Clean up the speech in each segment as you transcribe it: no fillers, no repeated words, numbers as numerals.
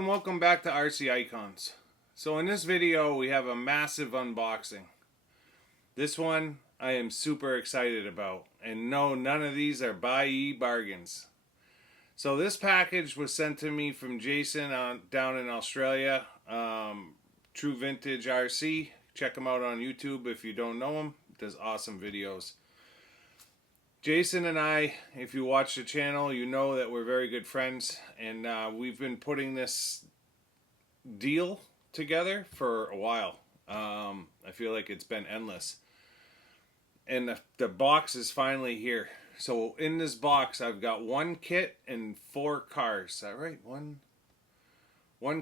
and welcome back to RC Icons. So in this video we have a massive unboxing. This one I am super excited about, and no, none of these are buy bargains. So this package was sent to me from Jason down in Australia, True Vintage RC. Check him out on YouTube if you don't know him. He does awesome videos. Jason and I, if you watch the channel, you know that we're very good friends, and we've been putting this deal together for a while. I feel like it's been endless. And the box is finally here. So in this box, I've got one kit and 4 cars. Is that right? One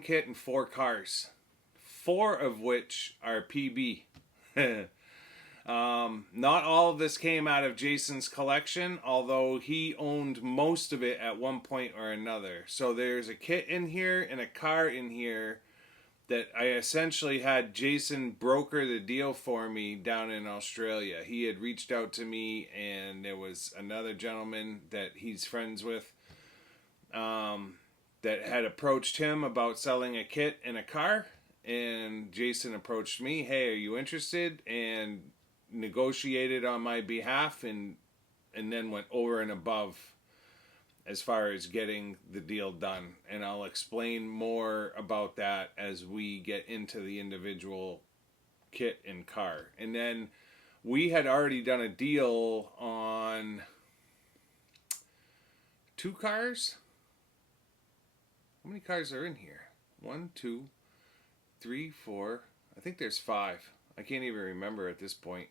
kit and 4 cars. 4 of which are PB. Not all of this came out of Jason's collection, although he owned most of it at one point or another. So there's a kit in here and a car in here that I essentially had Jason broker the deal for me down in Australia. He had reached out to me, and there was another gentleman that he's friends with that had approached him about selling a kit and a car, and Jason approached me, hey, are you interested? And negotiated on my behalf, and then went over and above as far as getting the deal done. And I'll explain more about that as we get into the individual kit and car. And then we had already done a deal on 2 cars. How many cars are in here? 1, 2, 3, 4. I think there's 5. I can't even remember at this point.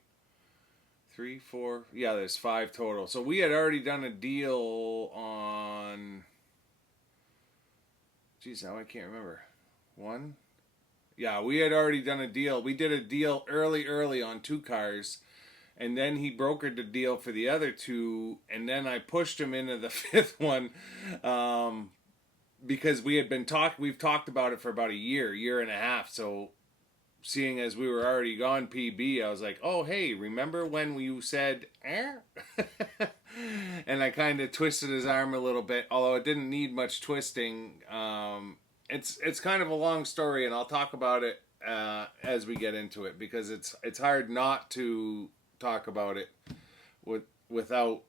3, 4. Yeah, there's 5 total. So we had already done a deal on... Geez, now I can't remember. 1? Yeah, we had already done a deal. We did a deal early on 2 cars. And then he brokered the deal for the other 2. And then I pushed him into the 5th one. Because we've talked about it for about a year and a half. So... seeing as we were already gone PB, I was like, oh, hey, remember when you said, eh? And I kind of twisted his arm a little bit, although it didn't need much twisting. It's kind of a long story, and I'll talk about it as we get into it, because it's hard not to talk about it without,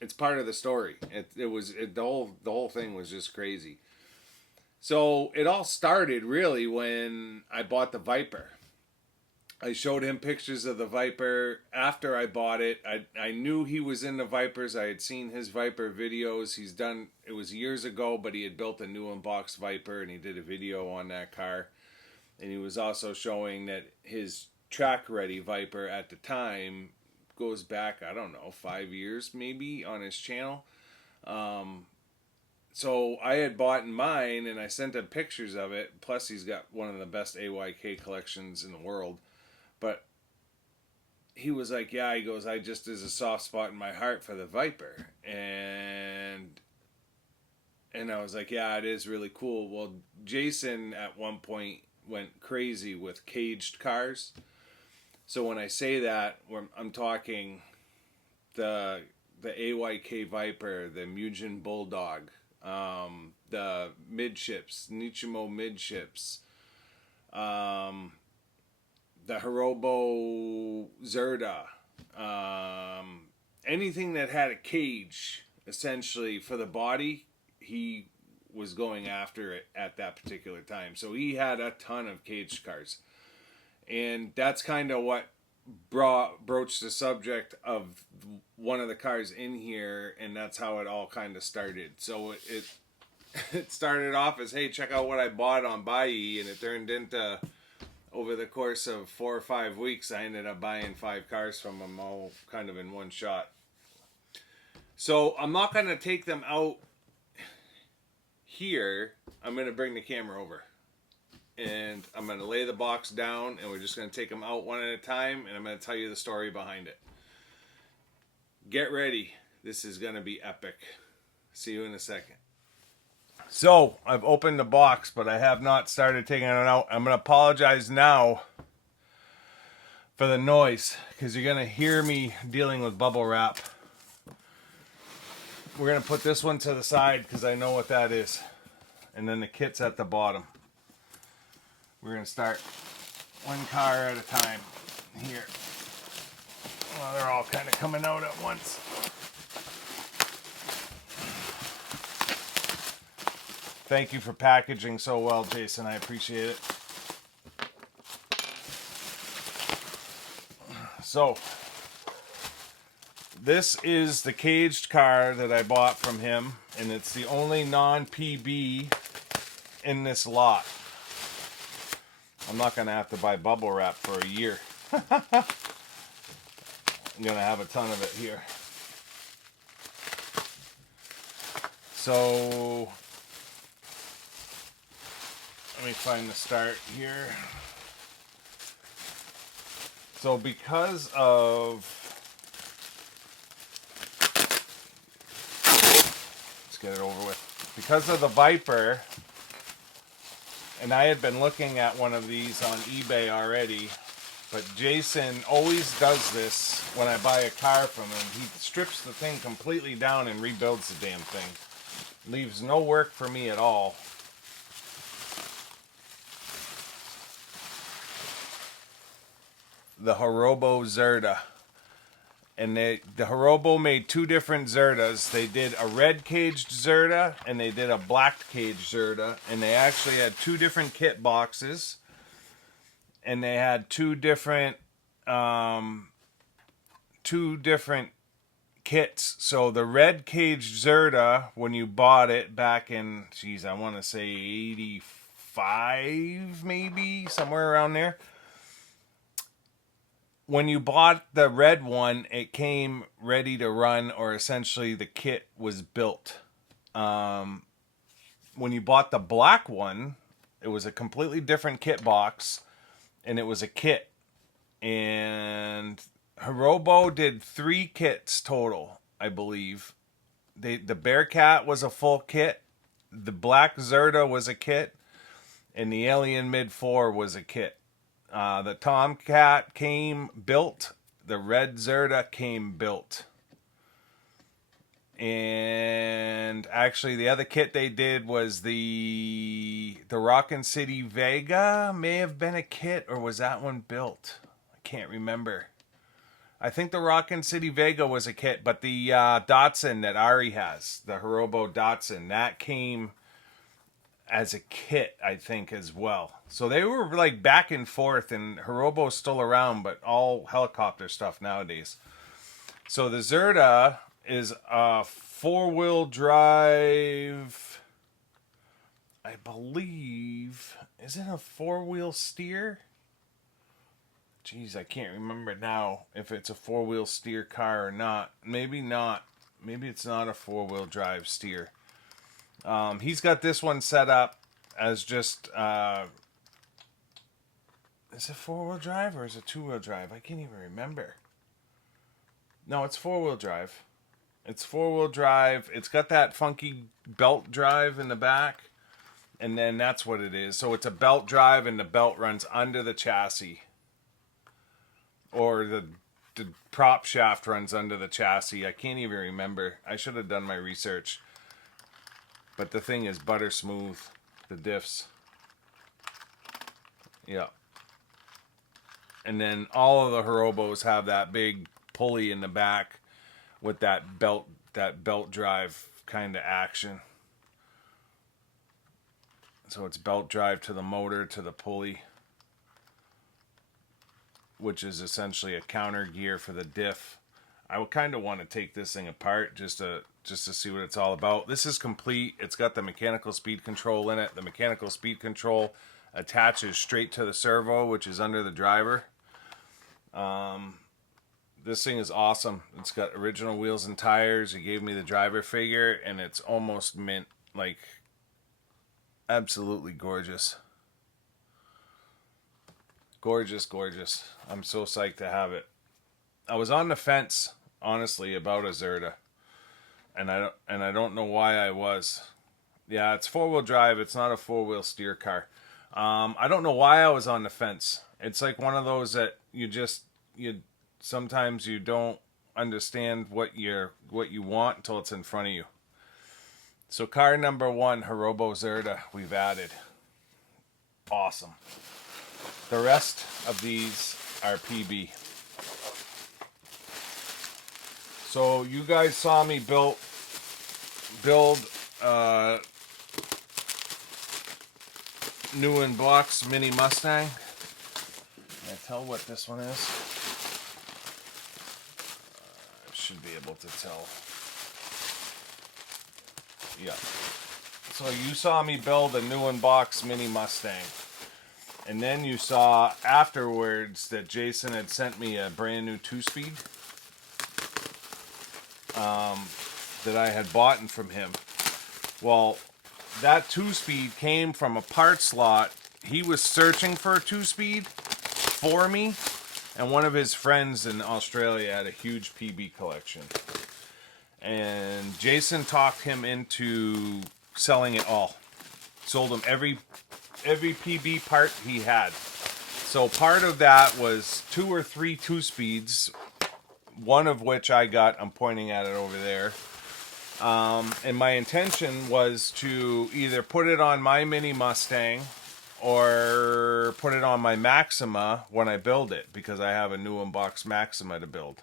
it's part of the story. The whole thing was just crazy. So it all started really when I bought the Viper. I showed him pictures of the Viper after I bought it. I knew he was into Vipers. I had seen his Viper videos. It was years ago, but he had built a new unbox Viper, and he did a video on that car. And he was also showing that his track ready Viper at the time goes back, I don't know, 5 years maybe on his channel. So I had bought mine, and I sent him pictures of it. Plus, he's got one of the best AYK collections in the world. But he was like, yeah, he goes, there's a soft spot in my heart for the Viper. And I was like, yeah, it is really cool. Well, Jason at one point went crazy with caged cars. So when I say that, I'm talking the AYK Viper, the Mugen Bulldog, the midships, Nichimo midships, the Hirobo Zerda, anything that had a cage, essentially, for the body, he was going after it at that particular time. So he had a ton of caged cars. And that's kind of what broached the subject of one of the cars in here, and that's how it all kind of started. So it started off as, hey, check out what I bought on Buy, and it turned into, over the course of 4 or 5 weeks, I ended up buying 5 cars from him all kind of in one shot. So I'm not going to take them out here. I'm going to bring the camera over. And I'm going to lay the box down, and we're just going to take them out one at a time, and I'm going to tell you the story behind it. Get ready. This is going to be epic. See you in a second. So, I've opened the box, but I have not started taking it out. I'm going to apologize now for the noise, because you're going to hear me dealing with bubble wrap. We're going to put this one to the side, because I know what that is. and then the kit's at the bottom. We're going to start one car at a time here. Well, they're all kind of coming out at once. Thank you for packaging so well, Jason. I appreciate it. So, this is the caged car that I bought from him, and it's the only non-PB in this lot. I'm not going to have to buy bubble wrap for a year. I'm going to have a ton of it here. So, let me find the start here. So because of, let's get it over with. Because of the Viper, and I had been looking at one of these on eBay already, but Jason always does this when I buy a car from him. He strips the thing completely down and rebuilds the damn thing. Leaves no work for me at all. The Hirobo Zerda. And the Hirobo made two different Zerdas. They did a red caged Zerda and they did a black caged Zerda. And they actually had two different kit boxes. And they had two different kits. So the red caged Zerda, when you bought it back in, geez, I want to say 85 maybe, somewhere around there. When you bought the red one, it came ready to run, or essentially the kit was built. When you bought the black one, it was a completely different kit box, and it was a kit. And Hirobo did 3 kits total, I believe. The Bearcat was a full kit, the black Zerda was a kit, and the Alien Mid 4 was a kit. The Tomcat came built. The red Zerda came built. And actually the other kit they did was the Rockin' City Vega may have been a kit, or was that one built? I can't remember. I think the Rockin' City Vega was a kit, but the Datsun that Ari has, the Hirobo Datsun, that came as a kit, I think, as well. So they were like back and forth, and Hirobo's still around, but all helicopter stuff nowadays. So the Zerda is a 4-wheel drive, I believe. Is it a 4-wheel steer? Jeez, I can't remember now if it's a 4-wheel steer car or not. Maybe not. Maybe it's not a 4-wheel drive steer. He's got this one set up as just, is it 4-wheel drive or is it 2-wheel drive? I can't even remember. No, it's 4-wheel drive. It's 4-wheel drive. It's got that funky belt drive in the back, and then that's what it is. So it's a belt drive, and the belt runs under the chassis. Or the prop shaft runs under the chassis. I can't even remember. I should have done my research. But the thing is butter smooth, the diffs. Yeah. And then all of the Hirobos have that big pulley in the back with that belt drive kind of action. So it's belt drive to the motor, to the pulley, which is essentially a counter gear for the diff. I would kind of want to take this thing apart just to see what it's all about. This is complete. It's got the mechanical speed control in it. The mechanical speed control attaches straight to the servo, which is under the driver. This thing is awesome. It's got original wheels and tires. He gave me the driver figure, and it's almost mint. Like, absolutely gorgeous. Gorgeous, gorgeous. I'm so psyched to have it. I was on the fence, honestly, about a Zerda. And I don't know why I was. Yeah, it's 4-wheel drive. It's not a 4-wheel steer car. I don't know why I was on the fence. It's like one of those that you sometimes you don't understand what you want until it's in front of you. So car number 1, Hirobo Zerda, we've added. Awesome. The rest of these are PB. So you guys saw me build new unbox mini Mustang. Can I tell what this one is? I should be able to tell. Yeah. So you saw me build a new unbox mini Mustang. And then you saw afterwards that Jason had sent me a brand new 2-speed that I had bought from him. Well, that 2-speed came from a parts lot. He was searching for a 2-speed for me, and one of his friends in Australia had a huge PB collection. And Jason talked him into selling it all. Sold him every PB part he had. So part of that was 2 or 3 2-speeds, one of which I got. I'm pointing at it over there. And my intention was to either put it on my mini Mustang or put it on my Maxima when I build it, because I have a new unbox Maxima to build.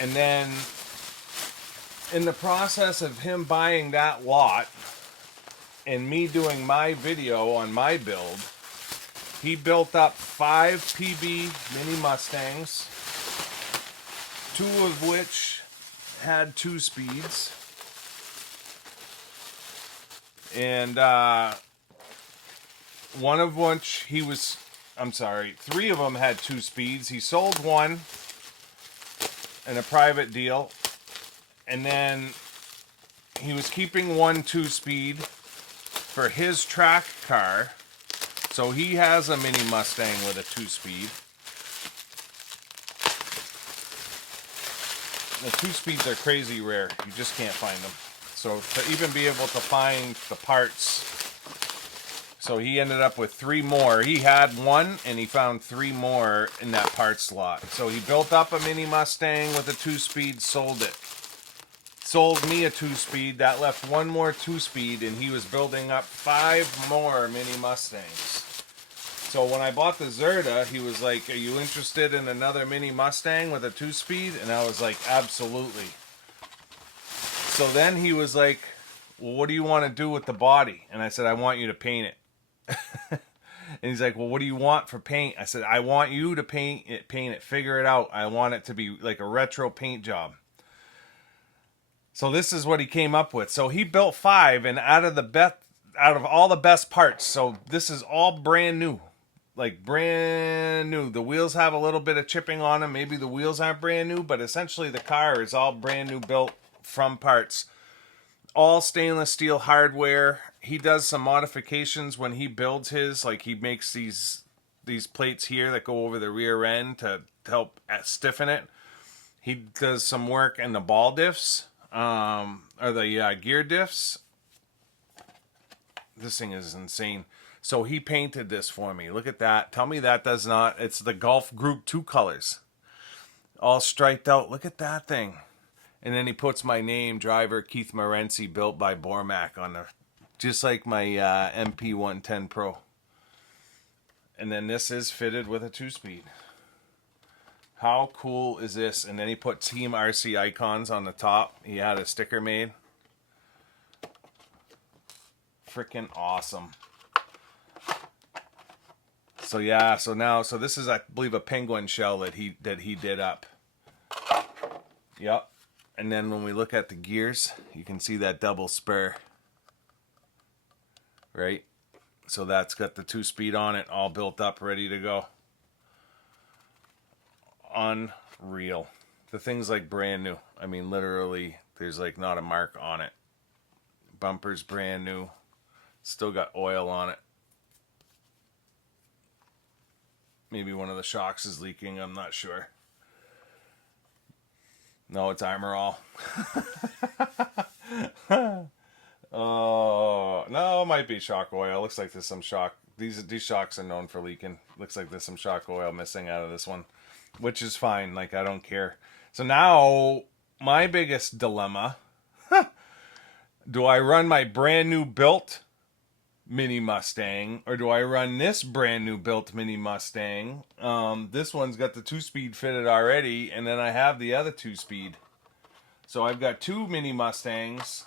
And then in the process of him buying that lot and me doing my video on my build, he built up 5 PB mini Mustangs, 2 of which had 2 speeds, and one of which he was, I'm sorry, 3 of them had 2 speeds. He sold one in a private deal, and then he was keeping one 2-speed for his track car. So he has a mini Mustang with a 2-speed. The 2-speeds are crazy rare. You just can't find them. So to even be able to find the parts, so he ended up with 3 more. He had one and he found 3 more in that parts slot. So he built up a mini Mustang with a 2-speed, sold it. Sold me a 2-speed. That left 1 more 2-speed, and he was building up 5 more mini Mustangs. So when I bought the Zerda, he was like, "Are you interested in another mini Mustang with a 2-speed?" And I was like, "Absolutely." So then he was like, "Well, what do you want to do with the body?" And I said, "I want you to paint it." And he's like, "Well, what do you want for paint?" I said, "I want you to paint it, figure it out. I want it to be like a retro paint job." So this is what he came up with. So he built 5, and out of all the best parts. So this is all brand new. Like brand new. The wheels have a little bit of chipping on them. Maybe the wheels aren't brand new, but essentially the car is all brand new, built from parts. All stainless steel hardware. He does some modifications when he builds his. Like he makes these plates here that go over the rear end to help stiffen it. He does some work in the ball diffs. Or the gear diffs. This thing is insane. So he painted this for me. Look at that. Tell me that does not. It's the Gulf Group 2 colors. All striped out. Look at that thing. And then he puts my name, driver Keith Morency, built by Bormac, on the, just like my MP110 Pro. And then this is fitted with a 2-speed. How cool is this? And then he put Team RC icons on the top. He had a sticker made. Freaking awesome. So yeah, so this is, I believe, a penguin shell that he did up. Yep. And then when we look at the gears, you can see that double spur. Right? So that's got the 2-speed on it, all built up, ready to go. Unreal. The thing's like brand new. I mean, literally, there's like not a mark on it. Bumper's brand new. Still got oil on it. Maybe one of the shocks is leaking, I'm not sure. No, it's Armor All. Oh, no, it might be shock oil. Looks like there's some shock. These shocks are known for leaking. Looks like there's some shock oil missing out of this one, which is fine. Like, I don't care. So now my biggest dilemma do I run my brand new built Mini Mustang, or do I run this brand new built Mini Mustang? This one's got the 2-speed fitted already, and then I have the other 2-speed. So I've got 2 Mini Mustangs,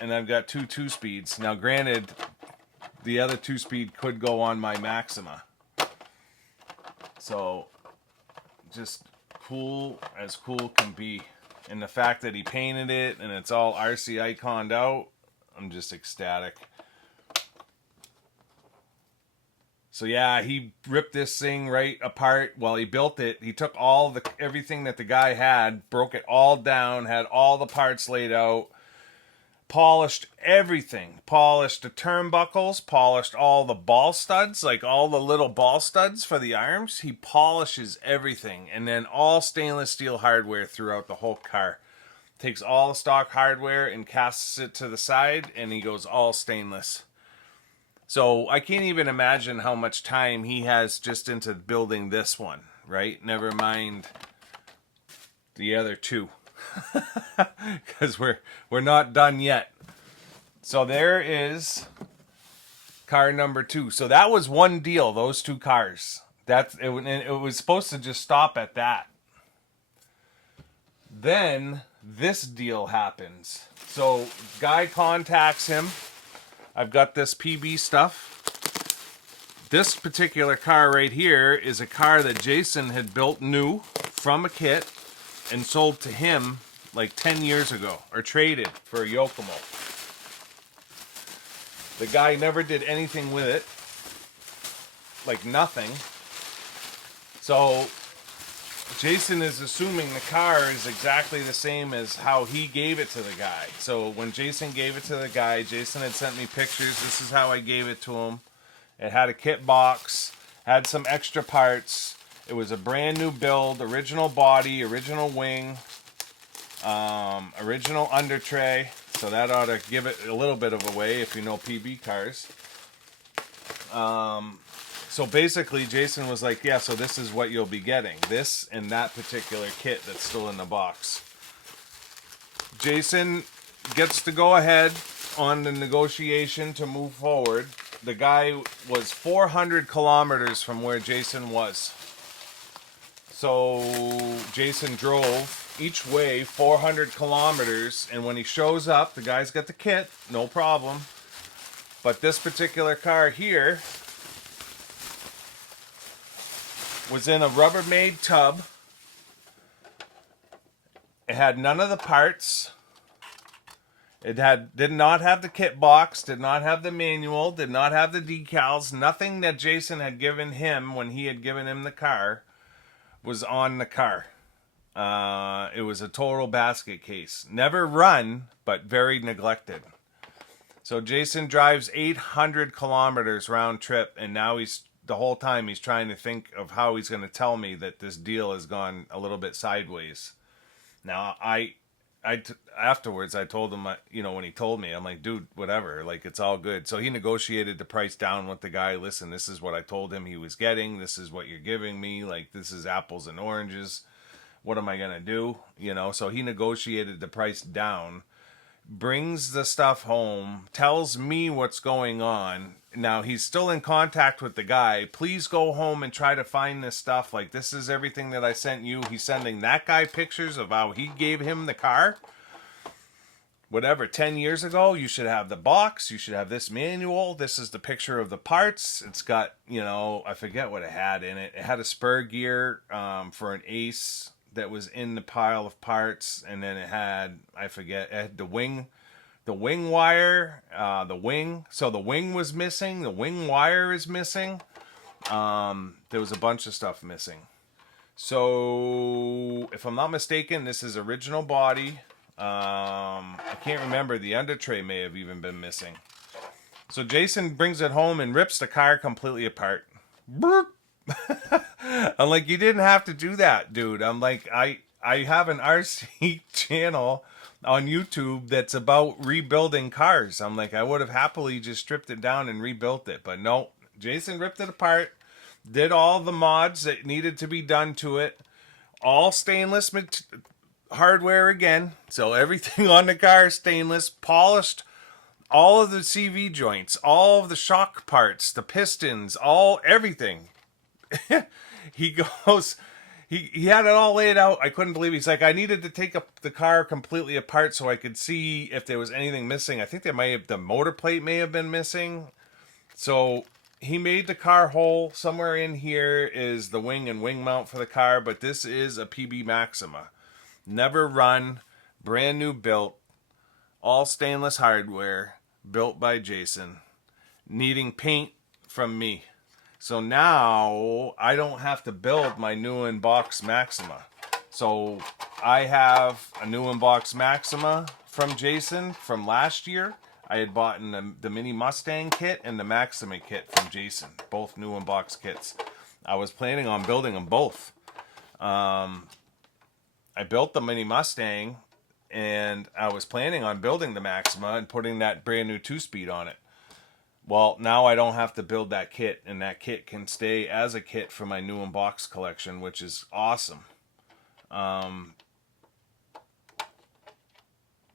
and I've got 2 2-speeds. Now, granted, the other 2-speed could go on my Maxima. So, just cool as cool can be. And the fact that he painted it, and it's all RC iconed out, I'm just ecstatic. So yeah, he ripped this thing right apart while he built it. He took everything that the guy had, broke it all down, had all the parts laid out, polished everything. Polished the turnbuckles, polished all the ball studs, like all the little ball studs for the arms. He polishes everything, and then all stainless steel hardware throughout the whole car. Takes all the stock hardware and casts it to the side, and he goes all stainless. So I can't even imagine how much time he has just into building this one, right? Never mind the other 2. Because we're not done yet. So there is car number 2. So that was one deal, those 2 cars. It was supposed to just stop at that. Then this deal happens. So guy contacts him. I've got this PB stuff. This particular car right here is a car that Jason had built new from a kit and sold to him like 10 years ago, or traded for a Yokomo. The guy never did anything with it. Like nothing. So Jason is assuming the car is exactly the same as how he gave it to the guy. So when Jason gave it to the guy, Jason had sent me pictures. This is how I gave it to him. It had a kit box, had some extra parts. It was a brand new build, original body, original wing, original under tray. So that ought to give it a little bit of a way if you know PB cars. So basically, Jason was like, yeah, so this is what you'll be getting. This and that particular kit that's still in the box. Jason gets to go ahead on the negotiation to move forward. The guy was 400 kilometers from where Jason was. So Jason drove each way 400 kilometers, and when he shows up, the guy's got the kit, no problem. But this particular car here was in a Rubbermaid tub. It had none of the parts. It did not have the kit box, did not have the manual, did not have the decals. Nothing that Jason had given him when he had given him the car was on the car. It was a total basket case. Never run, but very neglected. So Jason drives 800 kilometers round trip, and now the whole time he's trying to think of how he's going to tell me that this deal has gone a little bit sideways. Now, afterwards, I told him, when he told me, I'm like, dude, whatever, like, it's all good. So he negotiated the price down with the guy. Listen, this is what I told him he was getting. This is what you're giving me. Like, this is apples and oranges. What am I going to do? So he negotiated the price down, brings the stuff home, tells me what's going on. Now, he's still in contact with the guy. Please go home and try to find this stuff. Like, this is everything that I sent you. He's sending that guy pictures of how he gave him the car. Whatever, 10 years ago, you should have the box. You should have this manual. This is the picture of the parts. It's got, I forget what it had in it. It had a spur gear for an Ace that was in the pile of parts. And then it had, it had the wing wire, the wing. So the wing was missing. The wing wire is missing. There was a bunch of stuff missing. So if I'm not mistaken, this is original body. I can't remember. The under tray may have even been missing. So Jason brings it home and rips the car completely apart. I'm like, you didn't have to do that, dude. I'm like, I have an RC channel on YouTube that's about rebuilding cars. I'm like, I would have happily just stripped it down and rebuilt it. But no, Jason ripped it apart, did all the mods that needed to be done to it, all stainless hardware again. So everything on the car is stainless, polished. All of the CV joints, all of the shock parts, the pistons, everything. He goes, he had it all laid out. I couldn't believe it. He's like, I needed to take the car completely apart so I could see if there was anything missing. I think the motor plate may have been missing. So he made the car whole. Somewhere in here is the wing and wing mount for the car, but this is a PB Maxima. Never run, brand new built, all stainless hardware, built by Jason, needing paint from me. So now I don't have to build my new unbox Maxima. So I have a new unbox Maxima from Jason from last year. I had bought the Mini Mustang kit and the Maxima kit from Jason, both new unbox kits. I was planning on building them both. I built the Mini Mustang, and I was planning on building the Maxima and putting that brand new 2-speed on it. Well, now I don't have to build that kit, and that kit can stay as a kit for my new unbox collection, which is awesome. I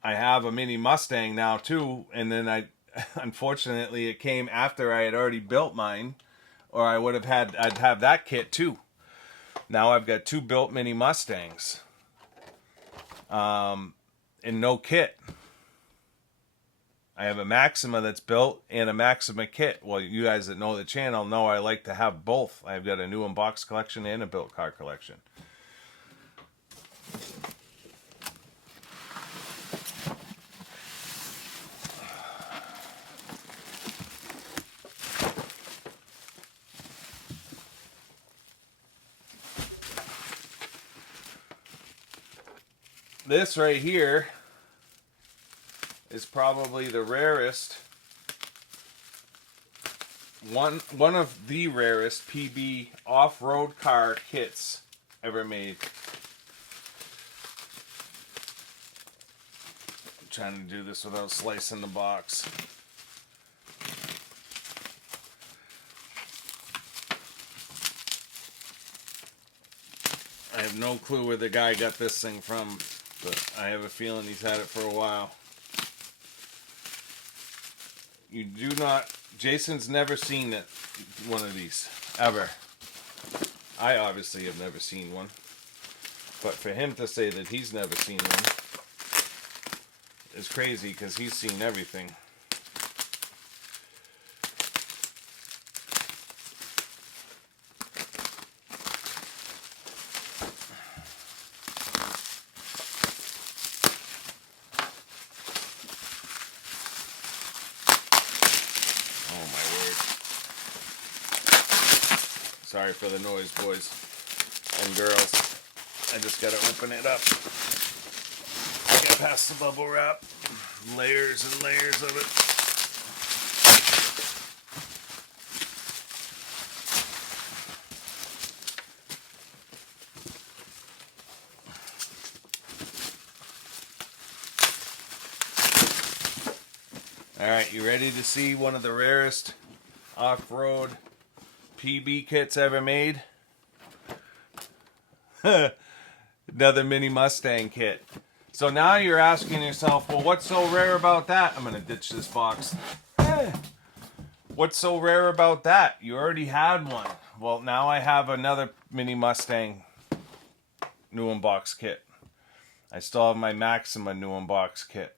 have a Mini Mustang now too, and then unfortunately it came after I had already built mine, or I'd have that kit too. Now I've got 2 built Mini Mustangs. And no kit. I have a Maxima that's built and a Maxima kit. Well, you guys that know the channel know I like to have both. I've got a new unbox collection and a built car collection. This right here is probably the rarest, one of the rarest PB off-road car kits ever made. I'm trying to do this without slicing the box. I have no clue where the guy got this thing from, but I have a feeling he's had it for a while. Jason's never seen one of these, ever. I obviously have never seen one. But for him to say that he's never seen one is crazy, because he's seen everything. Sorry for the noise, boys and girls. I just gotta open it up. I got past the bubble wrap. Layers and layers of it. Alright, you ready to see one of the rarest off-road PB kits ever made? Another Mini Mustang kit. So now you're asking yourself, well, what's so rare about that? I'm going to ditch this box. What's so rare about that? You already had one. Well, now I have another Mini Mustang new unbox kit. I still have my Maxima new unbox kit.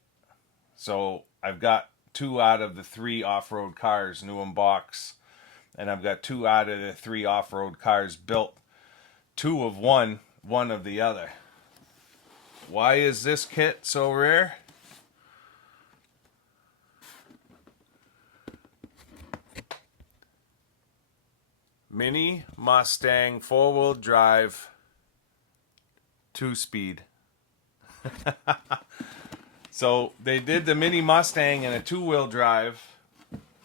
So I've got 2 out of the 3 off-road cars new unbox. And I've got 2 out of the 3 off-road cars built. 2 of one of the other. Why is this kit so rare? Mini Mustang 4-wheel drive 2-speed. So they did the Mini Mustang in a 2-wheel drive.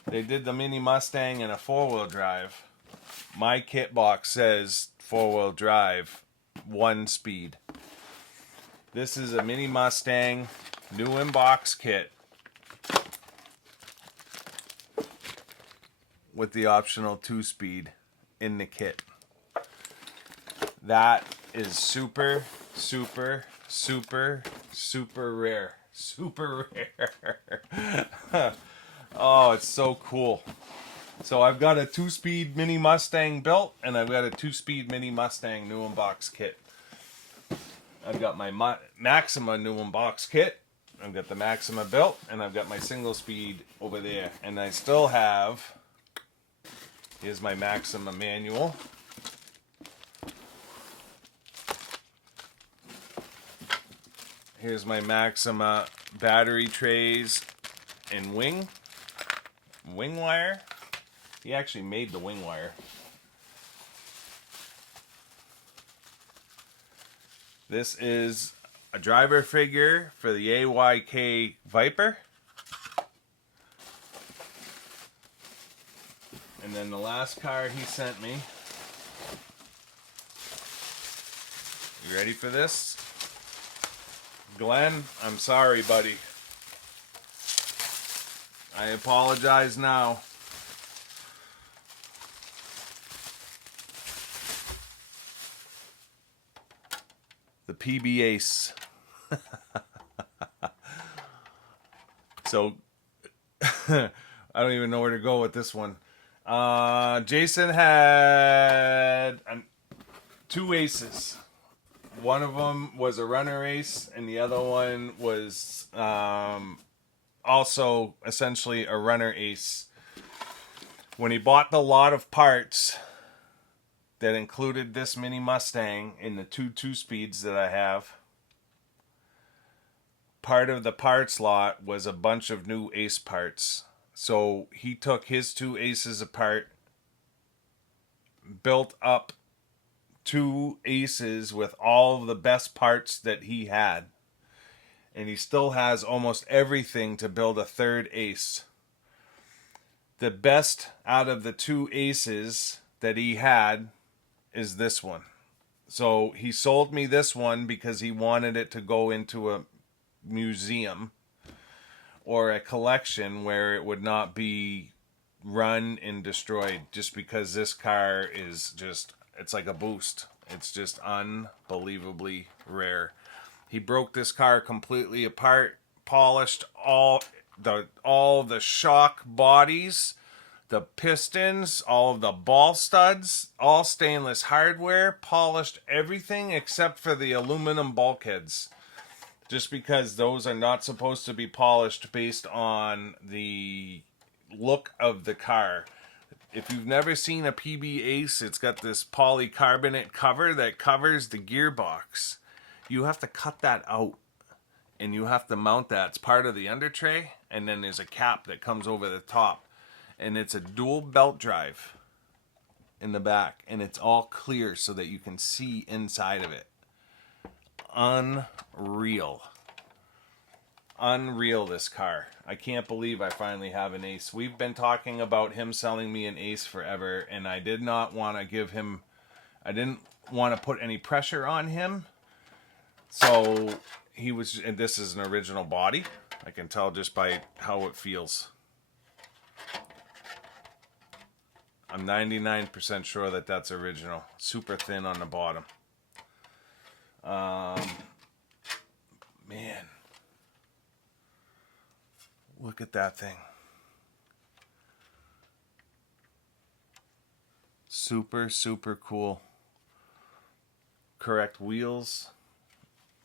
They did the Mini Mustang in a 4-wheel drive. My kit box says 4-wheel drive, 1-speed. This is a Mini Mustang new inbox kit with the optional 2-speed in the kit. That is super, super, Super, super rare. Super rare. Oh, it's so cool. So I've got a 2-speed Mini Mustang built, and I've got a 2-speed Mini Mustang new unbox kit. I've got my Maxima new unbox kit. I've got the Maxima built, and I've got my single speed over there. And I still have, here's my Maxima manual. Here's my Maxima battery trays and wing wire. He actually made the wing wire. This is a driver figure for the AYK Viper. And then the last car he sent me. You ready for this? Glenn, I'm sorry, buddy. I apologize now. The PB Ace. So, I don't even know where to go with this one. Jason had 2 aces. One of them was a runner ace, and the other one was also essentially a runner ace. When he bought the lot of parts that included this Mini Mustang in the 2 speeds that I have, part of the parts lot was a bunch of new ace parts. So he took his 2 aces apart, built up 2 aces with all of the best parts that he had. And he still has almost everything to build a 3rd ace. The best out of the 2 aces that he had is this one. So he sold me this one because he wanted it to go into a museum or a collection where it would not be run and destroyed, just because this car is just, it's like a boost. It's just unbelievably rare. He broke this car completely apart, polished all the shock bodies, the pistons, all of the ball studs, all stainless hardware, polished everything except for the aluminum bulkheads. Just because those are not supposed to be polished based on the look of the car. If you've never seen a PB Ace, it's got this polycarbonate cover that covers the gearbox. You have to cut that out, and you have to mount that. It's part of the under tray, and then there's a cap that comes over the top. And it's a dual belt drive in the back, and it's all clear so that you can see inside of it. Unreal. Unreal, this car. I can't believe I finally have an ace. We've been talking about him selling me an ace forever, and I did not want to give him, I didn't want to put any pressure on him. So he was, and this is an original body. I can tell just by how it feels. I'm 99% sure that that's original. Super thin on the bottom. Man. Look at that thing. Super, super cool. Correct wheels,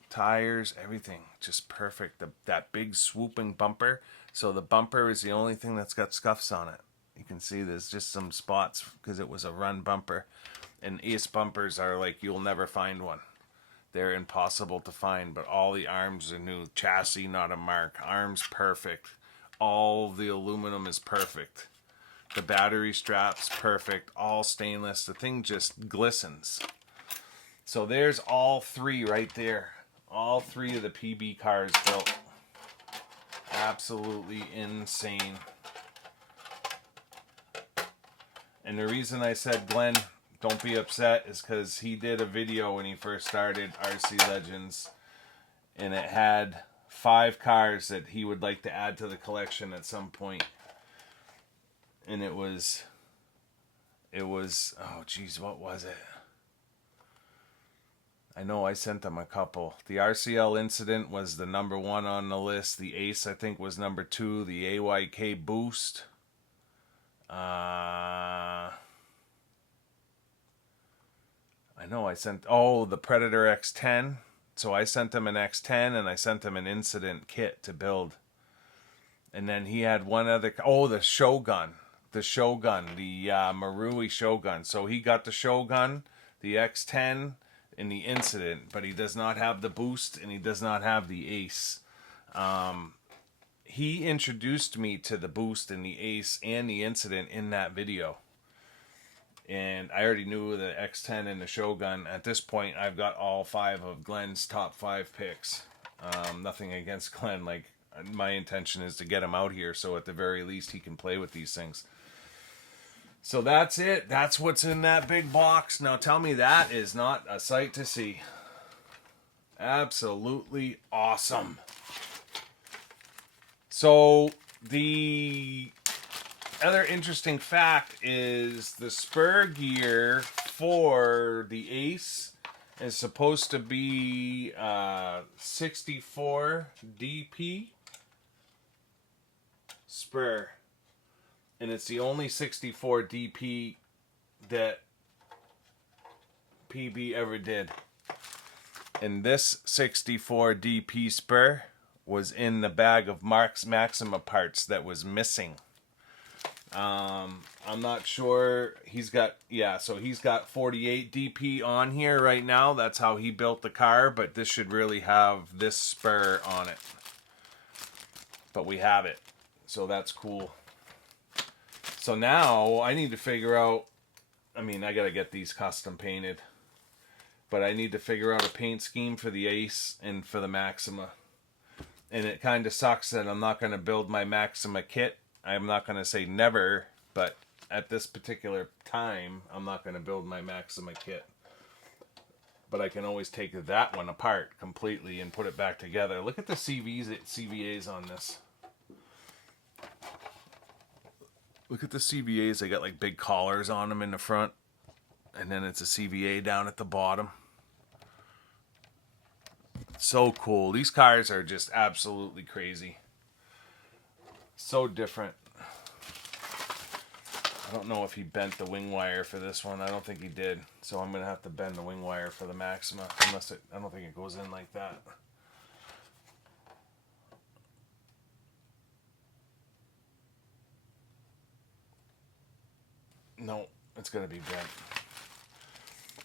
tires, everything. Just perfect. That big swooping bumper. So the bumper is the only thing that's got scuffs on it. You can see there's just some spots because it was a run bumper. And Ace bumpers are like, you'll never find one. They're impossible to find, but all the arms are new. Chassis, not a mark. Arms, perfect. All the aluminum is perfect. The battery straps, perfect. All stainless. The thing just glistens. So there's all 3 right there. All 3 of the PB cars built. Absolutely insane. And the reason I said, Glenn, don't be upset, is because he did a video when he first started RC Legends, and it had 5 cars that he would like to add to the collection at some point. And it was, oh geez, what was it? I know I sent them a couple. The RCL Incident was the number 1 on the list. The Ace, I think, was number 2. The AYK Boost. I know I sent... Oh, the Predator X10. So I sent him an X10 and I sent him an Incident kit to build. And then he had one other... Oh, the Shogun. The Shogun. The Marui Shogun. So he got the Shogun, the X10, and the Incident. But he does not have the Boost and he does not have the Ace. He introduced me to the Boost and the Ace and the Incident in that video. And I already knew the X10 and the Shogun. At this point, I've got all 5 of Glenn's top 5 picks. Nothing against Glenn. Like, my intention is to get him out here so at the very least he can play with these things. So that's it. That's what's in that big box. Now tell me that is not a sight to see. Absolutely awesome. So the other interesting fact is the spur gear for the Ace is supposed to be 64 DP spur. And it's the only 64 DP that PB ever did. And this 64 DP spur was in the bag of Mark's Maxima parts that was missing. I'm not sure. He's got 48 DP on here right now. That's how he built the car, but this should really have this spur on it. But we have it. So that's cool. So now I need to figure out, I got to get these custom painted. But I need to figure out a paint scheme for the Ace and for the Maxima. And it kind of sucks that I'm not going to build my Maxima kit. I'm not going to say never, but at this particular time, I'm not going to build my Maxima kit. But I can always take that one apart completely and put it back together. Look at the CVAs on this. Look at the CVAs. They got like big collars on them in the front. And then it's a CVA down at the bottom. So cool. These cars are just absolutely crazy. So different. I don't know if he bent the wing wire for this one. I don't think he did. So I'm going to have to bend the wing wire for the Maxima. I don't think it goes in like that. No, it's going to be bent.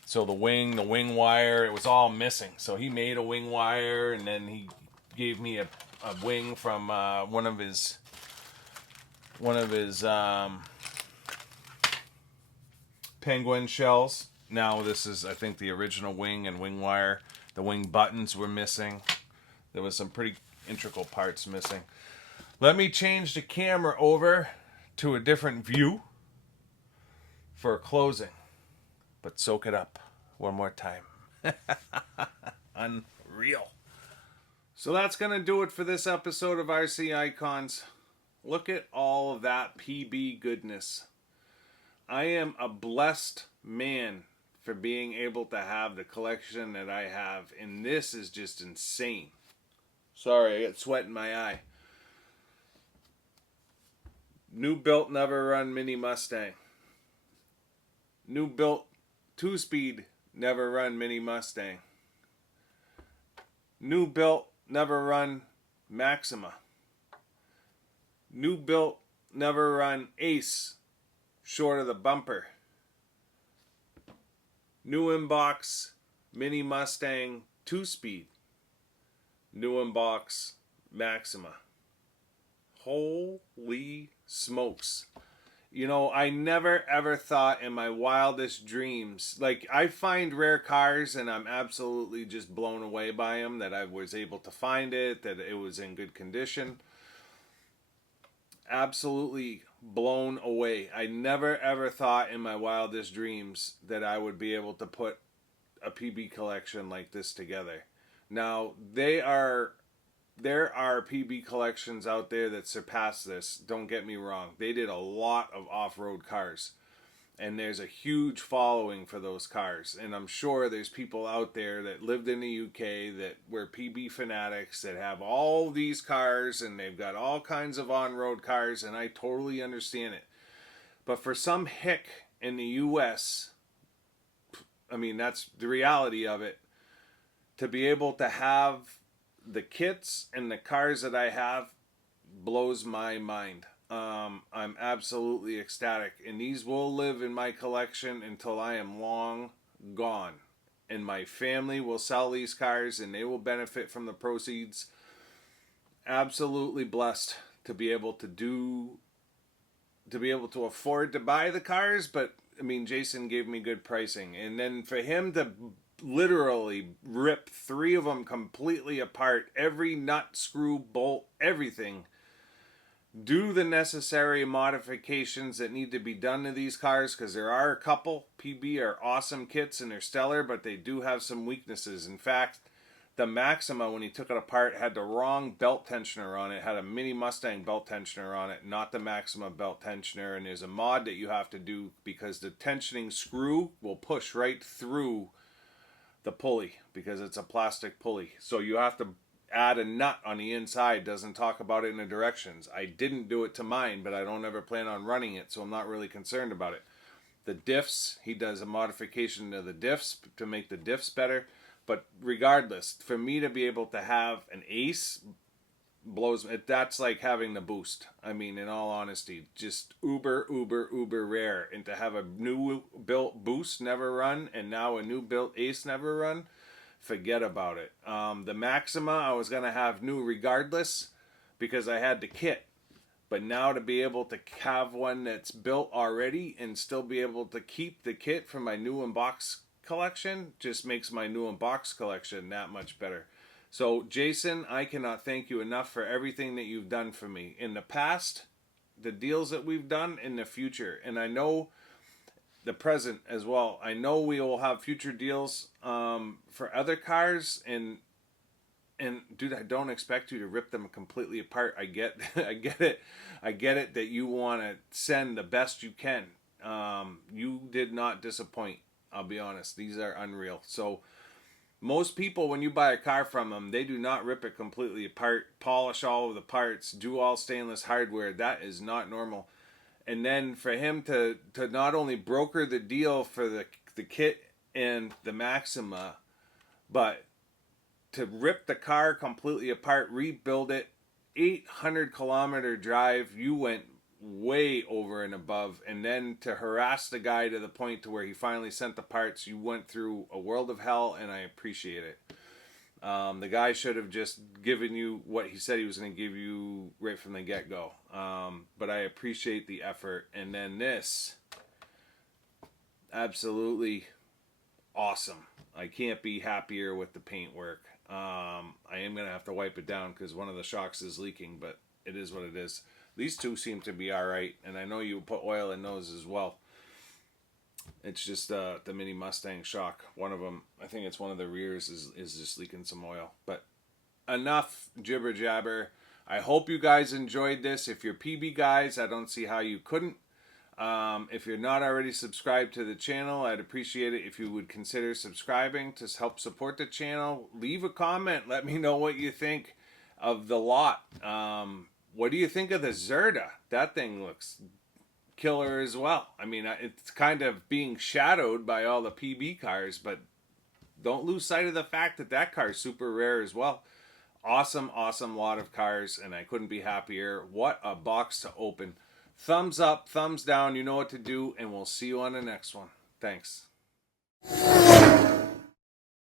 So the wing wire, it was all missing. So he made a wing wire and then he gave me a wing from one of his Penguin shells. Now this is, I think, the original wing and wing wire. The wing buttons were missing. There was some pretty integral parts missing. Let me change the camera over to a different view for closing. But soak it up one more time. Unreal. So that's going to do it for this episode of RC Icons. Look at all of that PB goodness. I am a blessed man for being able to have the collection that I have. And this is just insane. Sorry, I got sweat in my eye. New built never run Mini Mustang. New built 2-speed never run Mini Mustang. New built never run Maxima. New built never run Ace short of the bumper. New inbox Mini Mustang 2-speed. New inbox Maxima. Holy smokes. You know, I never ever thought in my wildest dreams, like, I find rare cars and I'm absolutely just blown away by them, that I was able to find it, that it was in good condition. Absolutely blown away. I never ever thought in my wildest dreams that I would be able to put a PB collection like this together. Now, there are PB collections out there that surpass this. Don't get me wrong. They did a lot of off-road cars. And there's a huge following for those cars. And I'm sure there's people out there that lived in the UK that were PB fanatics that have all these cars and they've got all kinds of on-road cars, and I totally understand it. But for some hick in the US, I mean, that's the reality of it. To be able to have the kits and the cars that I have blows my mind. I'm absolutely ecstatic, and these will live in my collection until I am long gone. And my family will sell these cars, and they will benefit from the proceeds. Absolutely blessed to be able to afford to buy the cars, but I mean, Jason gave me good pricing, and then for him to literally rip 3 of them completely apart, every nut, screw, bolt, everything, do the necessary modifications that need to be done to these cars, because there are a couple. PB are awesome kits and they're stellar, but they do have some weaknesses. In fact, the Maxima, when he took it apart, had the wrong belt tensioner on it. It had a mini Mustang belt tensioner on it, not the Maxima belt tensioner. And there's a mod that you have to do because the tensioning screw will push right through the pulley because it's a plastic pulley. So you have to add a nut on the inside. Doesn't talk about it in the directions. I didn't do it to mine, but I don't ever plan on running it, so I'm not really concerned about it. The diffs, he does a modification to the diffs to make the diffs better. But regardless, for me to be able to have an Ace blows it. That's like having the boost. I mean, in all honesty, just uber rare. And to have a new built boost never run, and now a new built Ace never run, forget about it. The Maxima I was going to have new regardless because I had the kit. But now to be able to have one that's built already and still be able to keep the kit from my new unbox collection just makes my new unbox collection that much better. So Jason, I cannot thank you enough for everything that you've done for me in the past, the deals that we've done in the future, and I know the present as well. I know we will have future deals for other cars, and dude, I don't expect you to rip them completely apart. I get it that you want to send the best you can. You did not disappoint. I'll be honest. These are unreal. So most people, when you buy a car from them, they do not rip it completely apart, polish all of the parts, do all stainless hardware. That is not normal. And then for him to not only broker the deal for the kit and the Maxima, but to rip the car completely apart, rebuild it, 800-kilometer drive, you went way over and above, and then to harass the guy to the point to where he finally sent the parts, you went through a world of hell, and I appreciate it. The guy should have just given you what he said he was going to give you right from the get-go. But I appreciate the effort. And then this, absolutely awesome. I can't be happier with the paint work. I am going to have to wipe it down because one of the shocks is leaking, but it is what it is. These two seem to be alright, and I know you put oil in those as well. It's just the mini Mustang shock. One of them, I think it's one of the rears, is just leaking some oil. But enough jibber jabber. I hope you guys enjoyed this. If you're PB guys, I don't see how you couldn't. If you're not already subscribed to the channel, I'd appreciate it if you would consider subscribing to help support the channel. Leave a comment. Let me know what you think of the lot. What do you think of the Zerda? That thing looks killer as well. I mean, it's kind of being shadowed by all the PB cars, but don't lose sight of the fact that that car is super rare as well. Awesome lot of cars, and I couldn't be happier. What a box to open. Thumbs up, thumbs down, you know what to do, and we'll see you on the next one. Thanks.